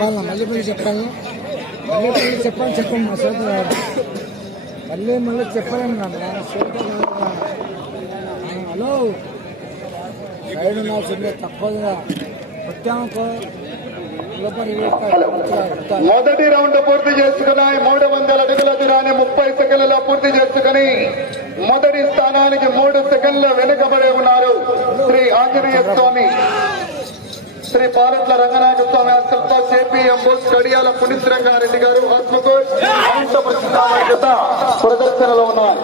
చెప్పాలా మళ్ళీ చెప్పాలి చెప్పండి మా చేత మళ్ళీ చెప్పలేము నాన్న చేత హలో సైడ్ నా చిన్న తప్పదుగా వచ్చామనుకో మొదటి రౌండ్ పూర్తి చేసుకున్నాయి. 300 అడుగుల దూరాన్ని 30 సెకండ్లలో పూర్తి చేసుకుని మొదటి స్థానానికి 3 సెకండ్లు వెనుకబడి ఉన్నారు శ్రీ ఆంజనేయ స్వామి, శ్రీ పాలట్ల రంగనాథ స్వామి ఆశ్రమంతో జేపీఎం బుల్స్ కడియాల పునీశ్వరంగారెడ్డి గారు ఆత్మకూరు ప్రదర్శనలో ఉన్నారు.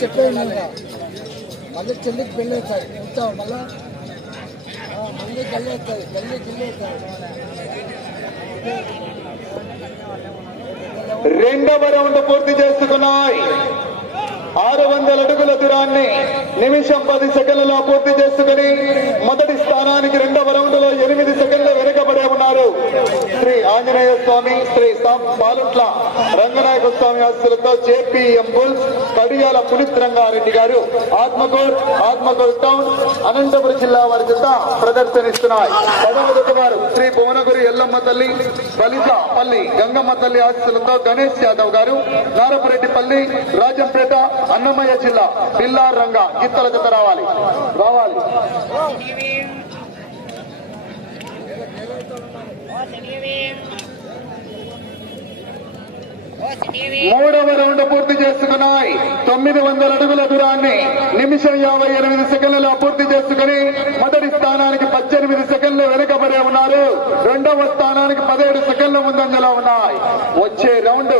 చెప్పేది మళ్ళీ చెల్లికి పెళ్ళి అవుతాయి చూస్తావు మళ్ళీ గల్లి అవుతుంది గల్లి అవుతుంది. రెండవ రౌండ్ పూర్తి చేసుకున్నాయి. 600 అడుగుల దూరాన్ని నిమిషం 10 సెకండ్లలో పూర్తి చేసుకుని మొదటి స్థానానికి రెండవ రౌండ్ లో 8 సెకండ్లు వెనుకబడే ఉన్నారు శ్రీ ఆంజనేయ స్వామి, శ్రీ పాలట్ల రంగనాయక స్వామి ఆశీస్సులతో జేపీఎం బుల్స్ కడియాల పునీశ్వరంగారెడ్డి గారు ఆత్మకూరు టౌన్ అనంతపురం జిల్లా వారి చేత ప్రదర్శనిస్తున్నాయి. పదవ వారు శ్రీ భువనగురి ఎల్లమ్మ తల్లి, బలిజపల్లి గంగమ్మ తల్లి ఆశీస్సులతో గణేష్ యాదవ్ గారు, నారపురెడ్డిపల్లి రాజంపేట అన్నమయ్య జిల్లా పిల్లార్ రంగ గిత్తల జత రావాలి. మూడవ రౌండ్ పూర్తి చేసుకున్నాయి. 900 అడుగుల దూరాన్ని నిమిషం 58 సెకండ్లలో పూర్తి చేసుకుని మొదటి స్థానానికి 18 సెకండ్లు వెనుకబడే ఉన్నారు. రెండవ స్థానానికి 17 సెకండ్ల ముందంజలో ఉన్నాయి. వచ్చే రౌండ్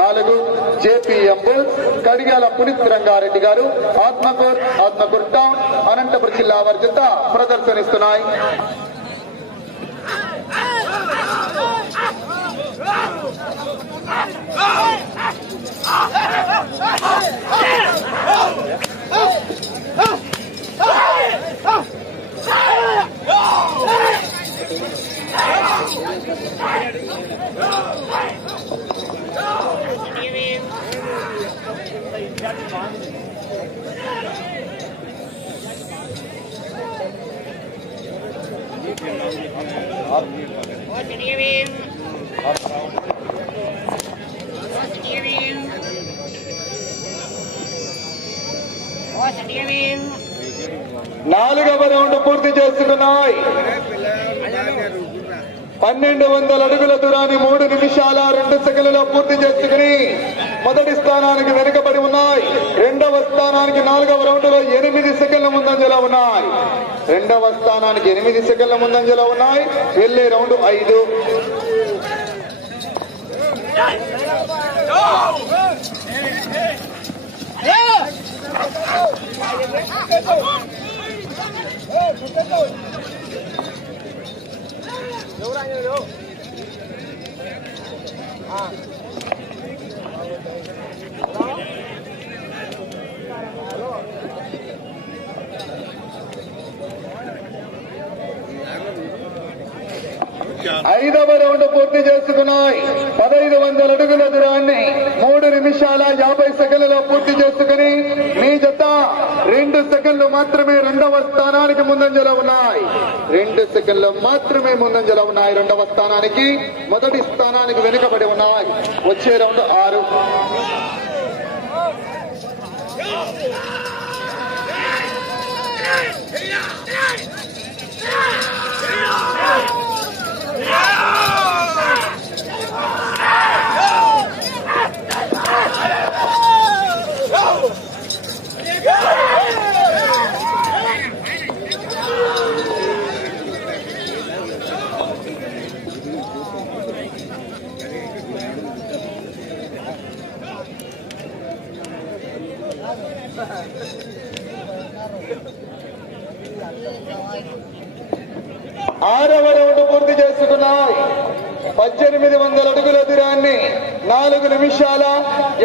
4 జేపీఎం బుల్స్ కడియాల పునీశ్వరంగారెడ్డి గారు ఆత్మకూరు టౌన్ అనంతపురం జిల్లా వారి చేత ప్రదర్శనిస్తున్నాయి. నాలుగవ రౌండ్ పూర్తి చేసుకున్నాయి. 1200 అడుగుల దూరాన్ని 3 నిమిషాల 2 సెకండ్లలో పూర్తి చేసుకుని మొదటి స్థానానికి వెనుకబడి ఉన్నాయి. రెండవ స్థానానికి 4వ రౌండ్ లో 8 సెకండ్ల ముందంజలో ఉన్నాయి. రెండవ స్థానానికి 8 సెకండ్ల ముందంజలో ఉన్నాయి. వెళ్లే రౌండ్ 5. ఐదవ రౌండ్ పూర్తి చేసుకున్నాయి. 1500 అడుగుల దూరాన్ని 3 నిమిషాల 50 సెకండ్లలో పూర్తి చేసుకుని మీ జత 2 సెకండ్లు మాత్రమే రెండవ స్థానానికి ముందంజలో ఉన్నాయి. 2 సెకండ్లు మాత్రమే ముందంజలో ఉన్నాయి. రెండవ స్థానానికి మొదటి స్థానానికి వెనుకబడి ఉన్నాయి. వచ్చే రౌండ్ 6. ఆరవ రౌండ్ పూర్తి చేసుకున్నాయి. 1800 అడుగుల దూరాన్ని 4 నిమిషాల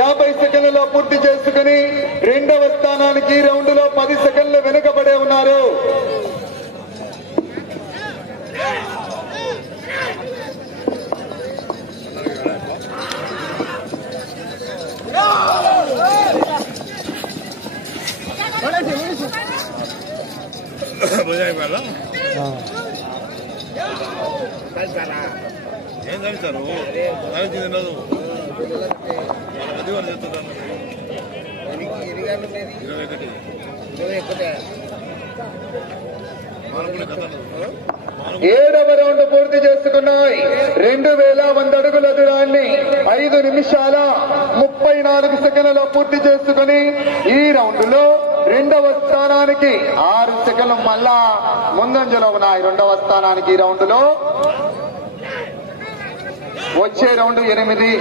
50 సెకండ్లలో పూర్తి చేసుకుని రెండవ స్థానానికి ఈ రౌండ్ లో 10 సెకండ్లు వెనుకబడే ఉన్నారు. ఏం కలిసారు తినదు అది చెప్తున్నారు 7వ రౌండ్ పూర్తి చేసుకున్నాయి. 2100 అడుగుల దూరాన్ని 5 నిమిషాల 34 సెకండ్లలో పూర్తి చేసుకుని ఈ రౌండ్ లో 2వ స్థానానికి 6 సెకండ్లు మళ్ళా ముందంజలో ఉన్నాయి. 2వ స్థానానికి ఈ రౌండ్ లో వచ్చే రౌండ్ 8.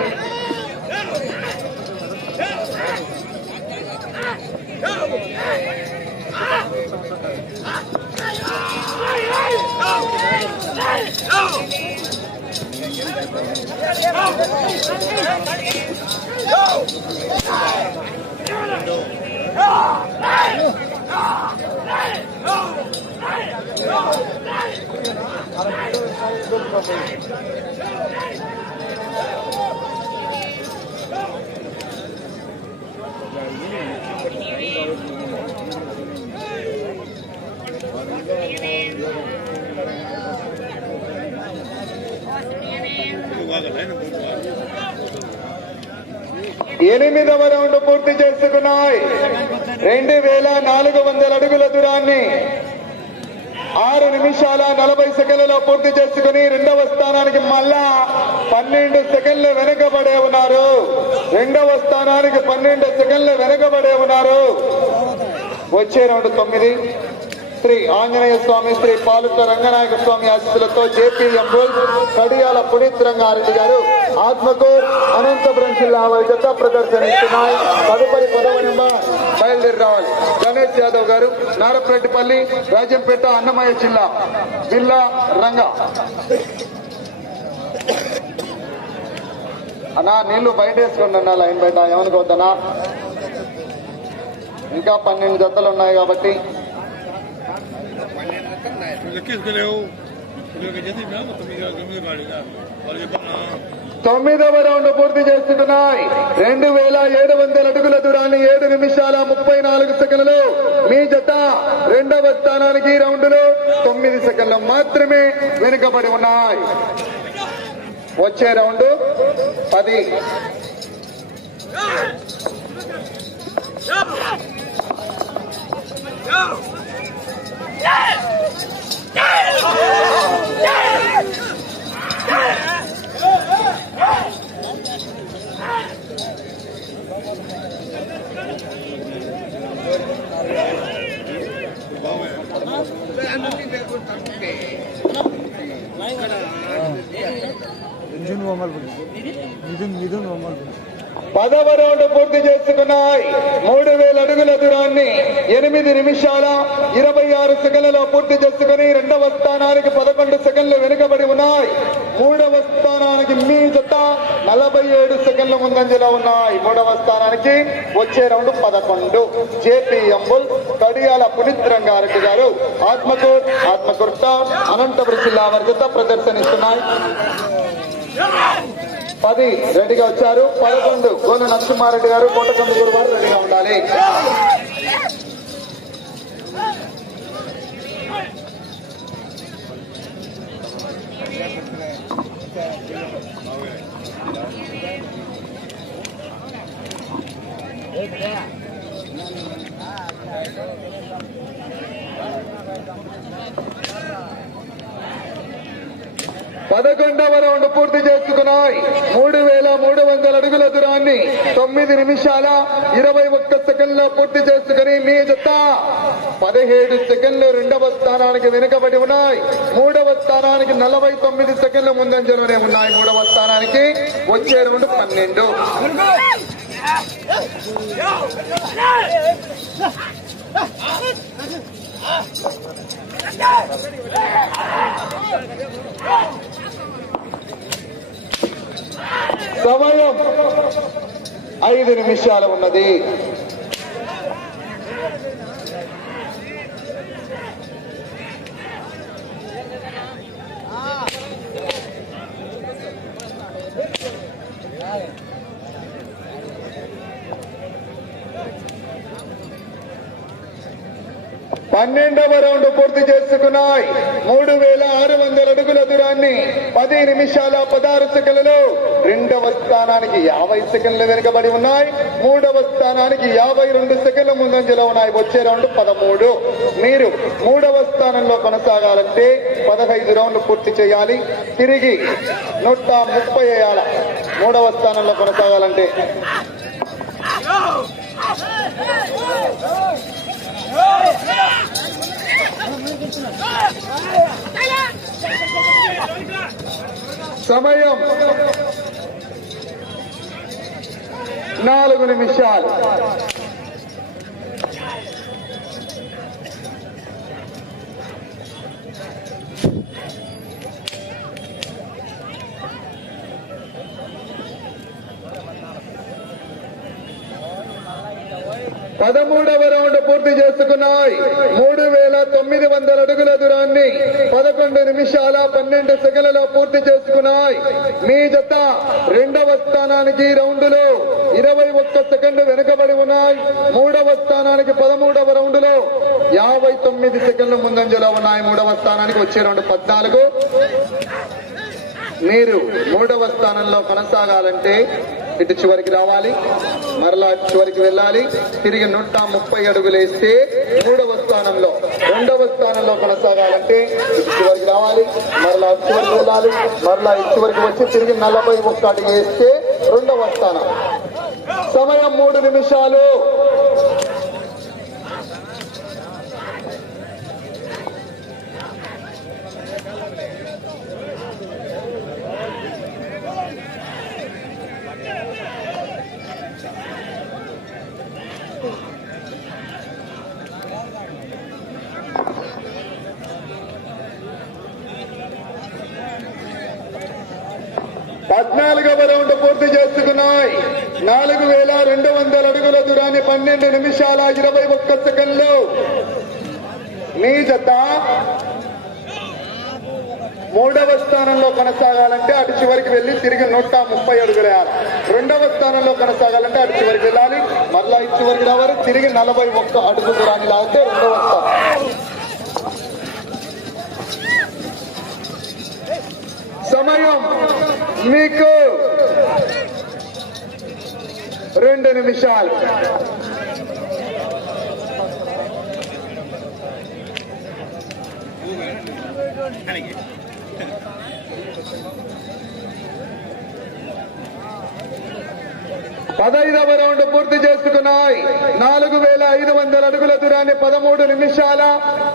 ఎనిమిదవ రౌండ్ పూర్తి చేసుకున్నాయి. 2400 అడుగుల దూరాన్ని 6 నిమిషాల 40 సెకండ్లలో పూర్తి చేసుకుని 2వ స్థానానికి మళ్ళా 12 సెకండ్లు వెనుకబడే ఉన్నారు. 2వ స్థానానికి 12 సెకండ్లు వెనుకబడే ఉన్నారు. వచ్చే రౌండ్ 9. శ్రీ ఆంజనేయ స్వామి, శ్రీ పాలుక రంగనాయక స్వామి ఆశీస్సులతో జేపీఎం బుల్స్ కడియాల పునీత్ రంగారెడ్డి గారు ఆత్మకూర్ అనంతపురం జిల్లా జత ప్రదర్శనిస్తున్నాయి. తదుపరి 10వ నెంబర్ బయలుదేరి రావాలి. గణేష్ యాదవ్ గారు నారపరెడ్డిపల్లి, రాజంపేట, అన్నమయ్య జిల్లా రంగా. అన్నా నీళ్లు బయట వేసుకోండి అన్నా, లైన్ బయట ఏమనుకోవద్దనా. ఇంకా 12 జతలు ఉన్నాయి కాబట్టి లెక్కేసుకోలేవు. 9వ రౌండ్ పూర్తి చేస్తున్నాయి. 2700 అడుగుల దూరాన్ని 7 నిమిషాల 34 సెకండ్లు మీ జత 2వ స్థానానికి ఈ రౌండ్ లో 9 సెకండ్లు మాత్రమే వెనుకబడి ఉన్నాయి. వచ్చే రౌండ్ 10. పదవ రౌండ్ పూర్తి చేసుకున్నాయి. 3000 అడుగుల దూరాన్ని 8 నిమిషాల 26 సెకండ్లలో పూర్తి చేసుకుని 2వ స్థానానికి 11 సెకండ్లు వెనుకబడి ఉన్నాయి. 3వ స్థానానికి మీ జత 47 సెకండ్ల ముందంజలో ఉన్నాయి. 3వ స్థానానికి వచ్చే రౌండ్ 11. జేపీఎం బుల్ కడియాల పునీత్ రంగారెడ్డి గారు ఆత్మకూర్ టౌన్ అనంతపురం జిల్లా వారి జత ప్రదర్శనిస్తున్నాయి. 10 రెడీగా వచ్చారు. 11 గోన నరసింహారెడ్డి గారు, కోటకందుకూరు వారు రెడీగా ఉండాలి. పదకొండవ రౌండ్ పూర్తి చేసుకున్నాయి. 3300 అడుగుల దూరాన్ని 9 నిమిషాల 21 సెకండ్ల పూర్తి చేసుకుని మీ జత 17 సెకండ్లు 2వ స్థానానికి వెనుకబడి ఉన్నాయి. 3వ స్థానానికి 49 సెకండ్ల ముందంజలోనే ఉన్నాయి. 3వ స్థానానికి వచ్చే రౌండ్ 12. సమయం 5 నిమిషాలు ఉన్నది. 12వ రౌండ్ పూర్తి చేసుకున్నాయి. 3600 అడుగుల దూరాన్ని 10 నిమిషాల 16 సెకండ్లలో రెండవ స్థానానికి 50 సెకండ్లు వెనుకబడి ఉన్నాయి. మూడవ స్థానానికి 52 సెకండ్ల ముందంజలో ఉన్నాయి. వచ్చే రౌండ్ 13. మీరు మూడవ స్థానంలో కొనసాగాలంటే 15 రౌండ్లు పూర్తి చేయాలి. తిరిగి 130 వేయాల. మూడవ స్థానంలో కొనసాగాలంటే సమయం 4 నిమిషాలు. పదమూడవ రౌండ్ పూర్తి చేసుకున్నాయి. 3900 అడుగుల దూరాన్ని 11 నిమిషాల 12 సెకండ్లలో పూర్తి చేసుకున్నాయి. మీ జత రెండవ స్థానానికి రౌండ్లో 21 సెకండ్లు వెనుకబడి ఉన్నాయి. మూడవ స్థానానికి 13వ రౌండ్లో 59 సెకండ్ల ముందంజలో ఉన్నాయి. మూడవ స్థానానికి వచ్చే రౌండ్ 14. మీరు మూడవ స్థానంలో కొనసాగాలంటే ఇటు చివరికి రావాలి, మరలా చివరికి వెళ్ళాలి. తిరిగి 130 అడుగులు వేస్తే మూడవ స్థానంలో. రెండవ స్థానంలో కొనసాగాలంటే ఇటు చివరికి రావాలి, మరలా చివరికి వెళ్ళాలి, మరలా ఇటు చివరికి వచ్చి తిరిగి 41 అడుగు వేస్తే రెండవ స్థానం. సమయం 3 నిమిషాలు. పద్నాలుగవ రౌండ్ పూర్తి చేసుకున్నాయి. 4200 అడుగుల దూరాన్ని 12 నిమిషాల 21 సెకండ్లు. మీ జత మూడవ స్థానంలో కొనసాగాలంటే అటు చివరికి వెళ్లి తిరిగి 130 అడుగులు వేయాలి. రెండవ స్థానంలో కొనసాగాలంటే అటు చివరికి వెళ్ళాలి, మరలా ఇటు చివరికి రావాలి, తిరిగి 41 అడుగు దూరాన్ని లాగితే రెండవ స్థానం. సమయం మీకు 2 నిమిషాలు. పదైదవ రౌండ్ పూర్తి చేసుకున్నాయి. 4500 అడుగుల దూరాన్ని 13 నిమిషాల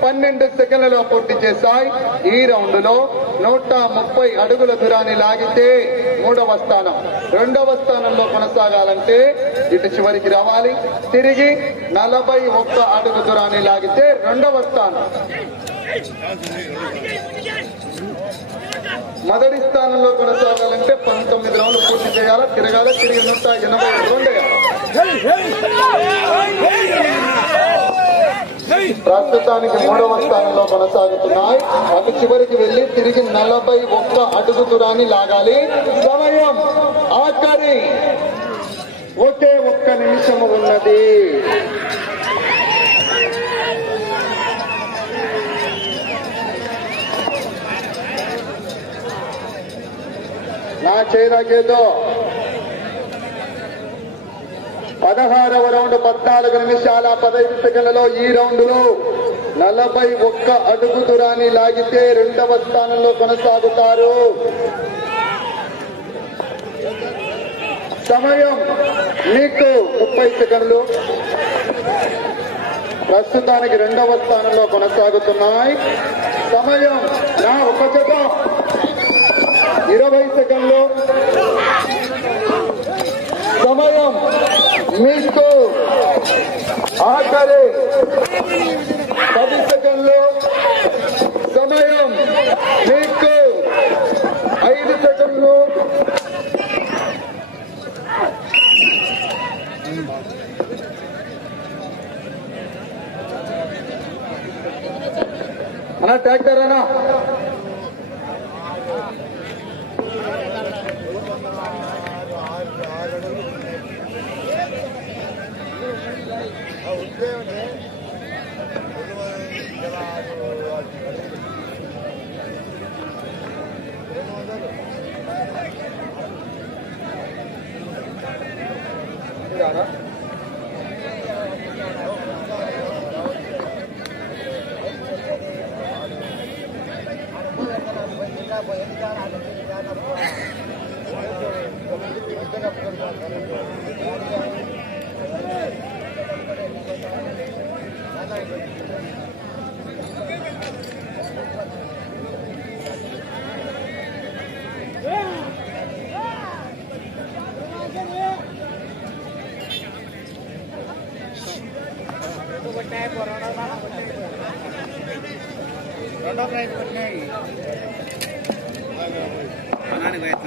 12 సెకండ్లలో పూర్తి చేశాయి. ఈ రౌండ్ లో 130 అడుగుల దూరాన్ని లాగితే మూడవ స్థానం. రెండవ స్థానంలో కొనసాగాలంటే ఇటు చివరికి రావాలి, తిరిగి 41 అడుగు దూరాన్ని లాగితే రెండవ స్థానం. మొదటి స్థానంలో కొనసాగాలంటే 19 రౌండ్లు పూర్తి చేయాలి, తిరగాలి, తిరిగి 182 ప్రస్తుతానికి మూడవ స్థానంలో కొనసాగుతున్నాయి. అటు చివరికి వెళ్లి తిరిగి 41 అడుగు దూరాన్ని లాగాలి. సమయం ఆఖరి ఒకే 1 నిమిషము ఉన్నది. నా చేరాకేదో 16వ రౌండ్ 14 నిమిషాల 15 సెకండ్లలో ఈ రౌండ్ లో 41 అడుగు దూరాన్ని లాగితే రెండవ స్థానంలో కొనసాగుతారు. సమయం మీకు 30 సెకండ్లు. ప్రస్తుతానికి రెండవ స్థానంలో కొనసాగుతున్నాయి. సమయం నా ఒక జత 20 సెకండ్లు. సమయం మీకు ఆఖరి 10 సెకండ్లు. సమయం మీకు 5 సెకండ్లు. అన్నా ట్రాక్టర్ అన్నా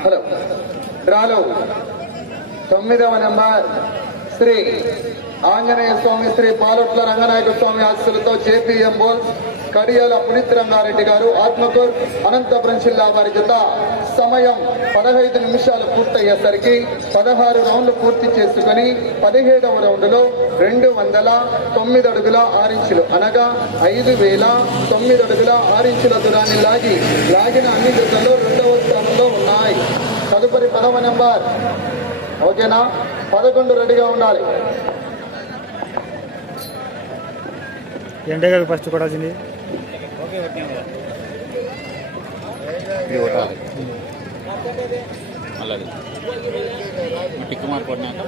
హలో డ్రాలో 9వ నెంబర్ శ్రీ ఆంజనేయ స్వామి శ్రీ పాలొట్ల రంగనాయక స్వామి ఆశీస్సులతో జేపీఎం బోల్ కడియాల పునీత్ రంగారెడ్డి గారు ఆత్మకూర్ అనంతపురం జిల్లా వారి జత సమయం 15 నిమిషాలు పూర్తయ్యేసరికి 16 రౌండ్లు పూర్తి చేసుకుని 17వ రౌండ్లో 209 అడుగుల 6 ఇంచులు అనగా 5009 అడుగుల 6 ఇంచుల దూరాన్ని లాగిన అన్ని జతల్లో 2వ స్థానంలో ఉన్నాయి. తదుపరి 10వ నెంబర్ ఓకేనా 11 రెడీగా ఉండాలి. ఎండే కదా ఫస్ట్ కొడాల్సింది అలాగే టిక్ మార్క్ పడినాక